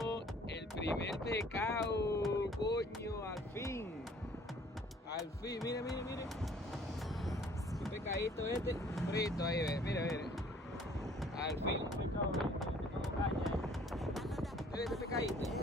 tenemos el primer pescado, coño, al fin. Al fin, mire, mire, mire. Un pescadito este, frito ahí, ve, mire, mire. Al fin un pescado, mire, pescado caña. ¿Usted ve este pescadito?